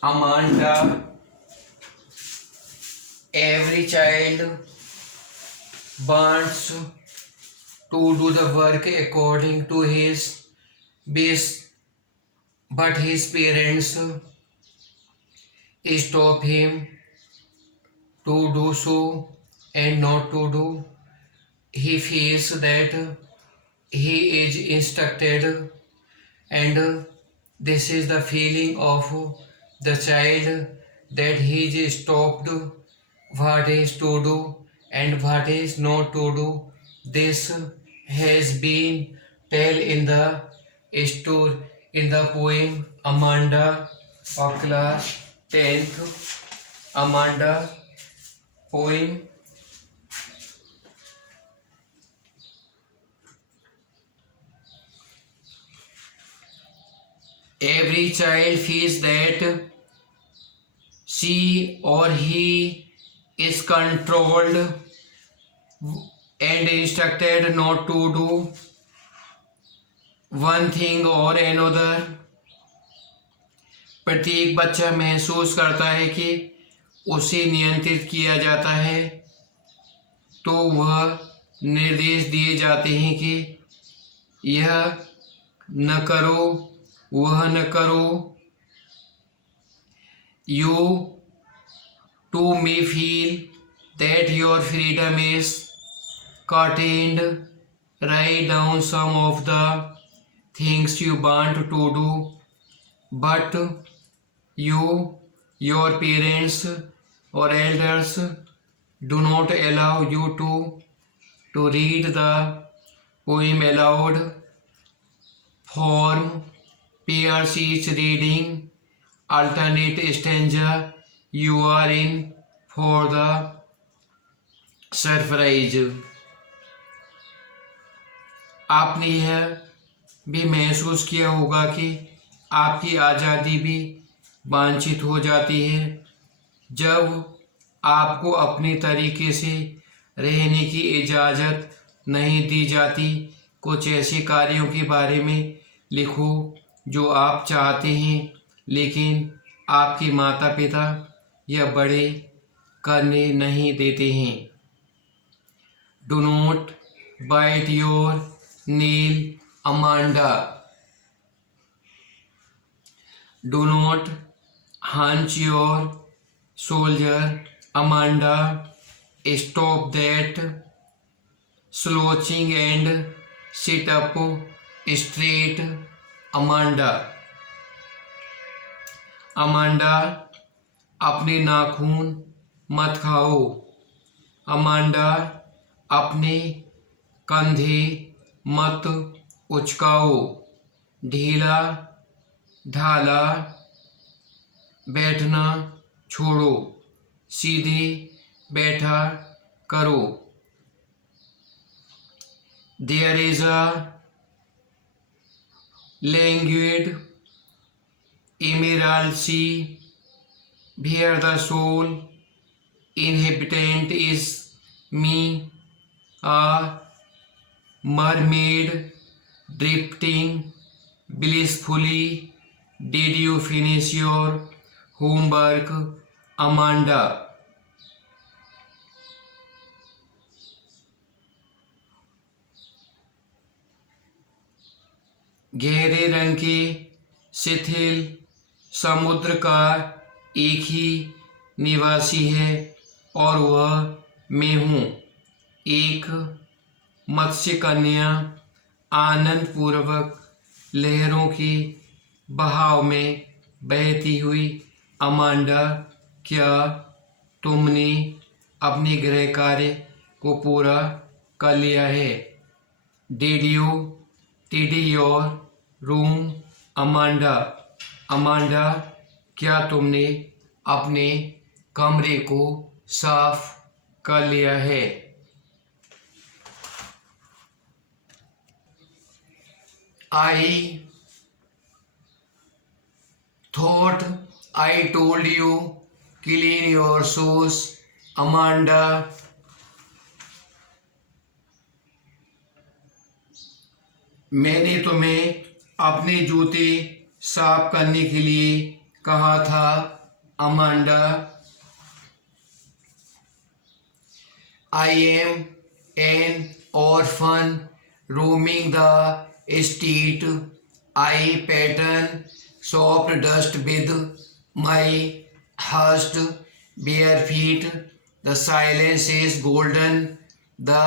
Amanda, every child wants to do the work according to his best, but his parents stop him to do so and not to do. He feels that he is instructed, and this is the feeling of the child that he is stopped what is to do and what is not to do. This has been told in the story in the poem Amanda of class 10th. Amanda poem. Every child feels that she or he is controlled and instructed not to do one thing or another. प्रत्येक बच्चा महसूस करता है कि उसे नियंत्रित किया जाता है, तो वह निर्देश दिए जाते हैं कि यह न करो, वह न करो. You too may feel that your freedom is curtained. Write down some of the things you want to do, but your parents or elders do not allow you to read the poem aloud. Form pairs each reading alternate stanza. You are in for the surprise. आपने यह भी महसूस किया होगा कि आपकी आज़ादी भी वांछित हो जाती है जब आपको अपने तरीके से रहने की इजाज़त नहीं दी जाती. कुछ ऐसे कार्यों के बारे में लिखो जो आप चाहते हैं लेकिन आपके माता पिता या बड़े करने नहीं देते हैं. Do not bite your nail, Amanda. Do not hunch your shoulder, Amanda. Stop that slouching and sit up straight, Amanda. Amanda, अपने नाखून मत खाओ. Amanda, अपने कंधे मत उचकाओ. ढीला ढाला बैठना छोड़ो, सीधे बैठा करो. There is a languid emerald sea where the sole inhabitant is me, a mermaid drifting blissfully. Did you finish your homework, Amanda? गहरे रंग के शिथिल समुद्र का एक ही निवासी है और वह मैं हूँ. एक मत्स्य कन्या आनंद पूर्वक लहरों के बहाव में बहती हुई. अमांडा, क्या तुमने अपने गृह कार्य को पूरा कर लिया है? Did you tidy your room, Amanda? Amanda, क्या तुमने अपने कमरे को साफ कर लिया है? I thought I told you clean your shoes, Amanda. मैंने तुम्हें अपने जूते साफ करने के लिए कहा था Amanda. I am N orphan roaming the street. I pattern soft dust with my hushed bare feet. The silence is golden, the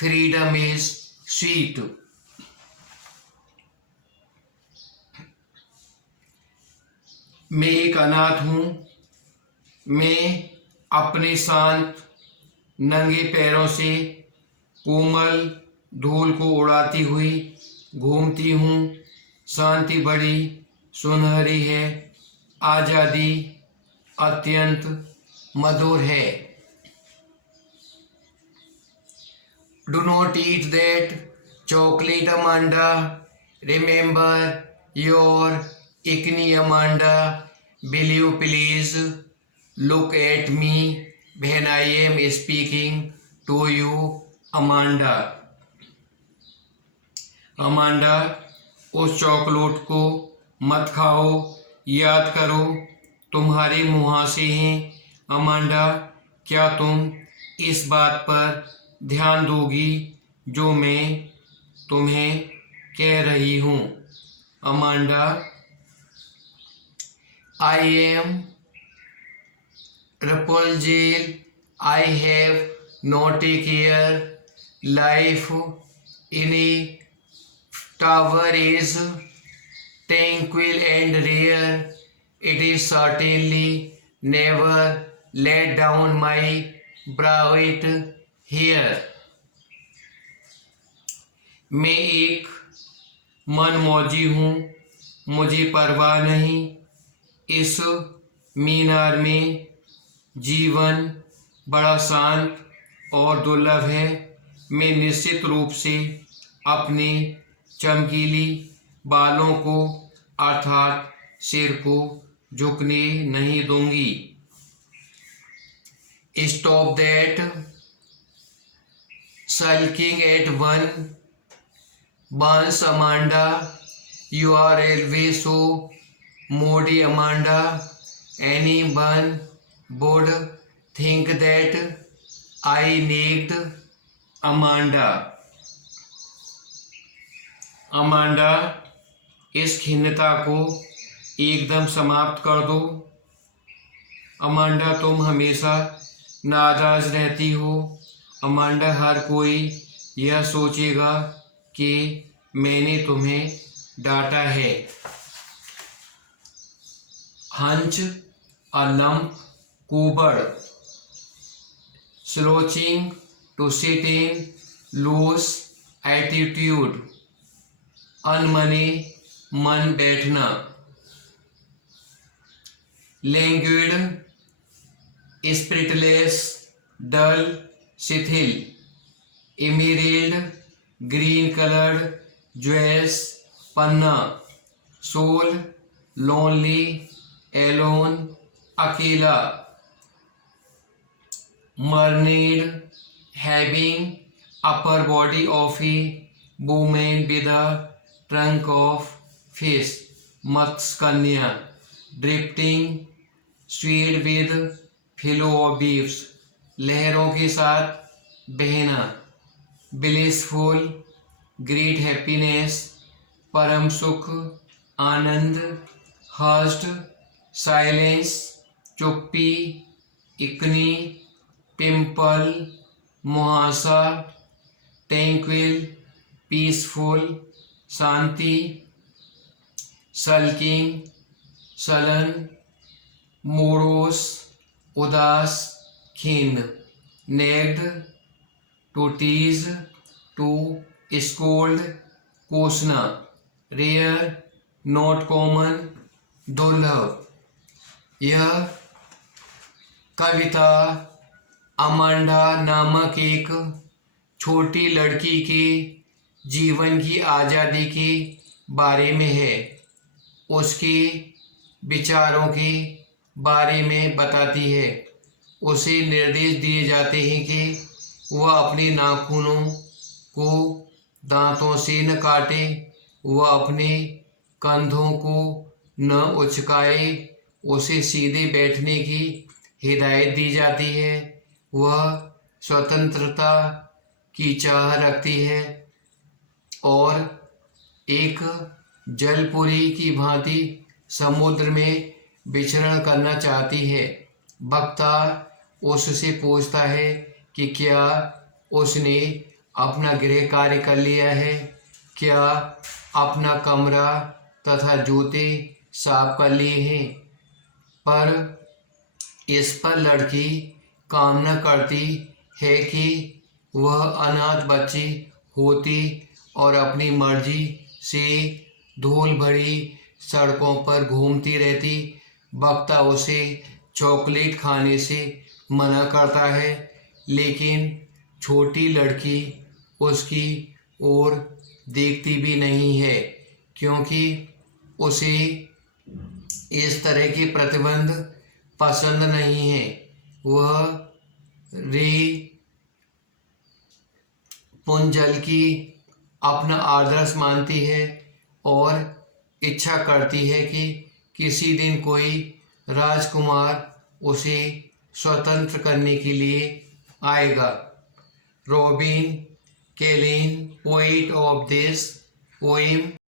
freedom is sweet. मैं एक अनाथ हूँ। मैं अपने शांत नंगे पैरों से कोमल धूल को उड़ाती हुई घूमती हूँ। शांति बड़ी सुनहरी है, आज़ादी अत्यंत मधुर है। Do not eat that chocolate, Amanda. Remember your acne, Amanda. Will you please look at me when I am speaking to you, Amanda? Amanda, उस चॉकलेट को मत खाओ, याद करो तुम्हारे मुहासे हैं। अमांडा, क्या तुम इस बात पर ध्यान दोगी जो मैं तुम्हें कह रही हूँ? Amanda, I am Rapunzel, I have not a care. Life in a tower is tranquil and rare. It is certainly never let down my bright hair. मैं एक मनमौजी हूँ, मुझे परवाह नहीं। इस मीनार में जीवन बड़ा शांत और दुर्लभ है। मैं निश्चित रूप से अपने चमकीली बालों को अर्थात सिर को झुकने नहीं दूंगी। Stop that sulking at one once, Amanda. You are always so moody, Amanda. Anyone would think that I nagged, Amanda. Amanda, इस खिन्नता को एकदम समाप्त कर दो। अमांडा, तुम हमेशा नाराज रहती हो। अमांडा, हर कोई यह सोचेगा कि मैंने तुम्हें डांटा है। हंच अ लंप कुबड़, slouching to sit in loose attitude, अनमने मन बैठना। लैंग्विड स्पिरिटलेस डल शिथिल, एमेरेल्ड ग्रीन कलर्ड ज्वेल्स पन्ना। सोल लोनली एलोन अकेला। Mermaid having upper body of a women with a trunk of fish. मत्स्य कन्या। Drifting swayed with flow of बीफ्स, लहरों के साथ बहना। ब्लिसफुल ग्रेट हैप्पीनेस, परम सुख आनंद। हर्स्ट साइलेंस, चुप्पी। इकनी पिंपल मुहासा। ट्रैंक्विल पीसफुल शांति। सल्किंग sullen, मोरोस उदास खिन्न। Nagged to tease, to scold कोसना। रेयर नॉट कॉमन दुर्लभ। यह कविता अमांडा नामक एक छोटी लड़की के जीवन की आज़ादी के बारे में है। उसके विचारों के बारे में बताती है। उसे निर्देश दिए जाते हैं कि वह अपने नाखूनों को दांतों से न काटे, वह अपने कंधों को न उचकाए, उसे सीधे बैठने की हिदायत दी जाती है। वह स्वतंत्रता की चाह रखती है और एक जलपुरी की भांति समुद्र में विचरण करना चाहती है। वक्ता उससे पूछता है कि क्या उसने अपना गृह कार्य कर लिया है, क्या अपना कमरा तथा जूते साफ कर लिए हैं। पर इस पर लड़की कामना करती है कि वह अनाथ बच्ची होती और अपनी मर्जी से धूल भरी सड़कों पर घूमती रहती। वक्ता उसे चॉकलेट खाने से मना करता है, लेकिन छोटी लड़की उसकी ओर देखती भी नहीं है, क्योंकि उसे इस तरह के प्रतिबंध पसंद नहीं है। वह रेपुंजल की अपना आदर्श मानती है और इच्छा करती है कि किसी दिन कोई राजकुमार उसे स्वतंत्र करने के लिए आएगा। Robin Kaelin, poet of this poem,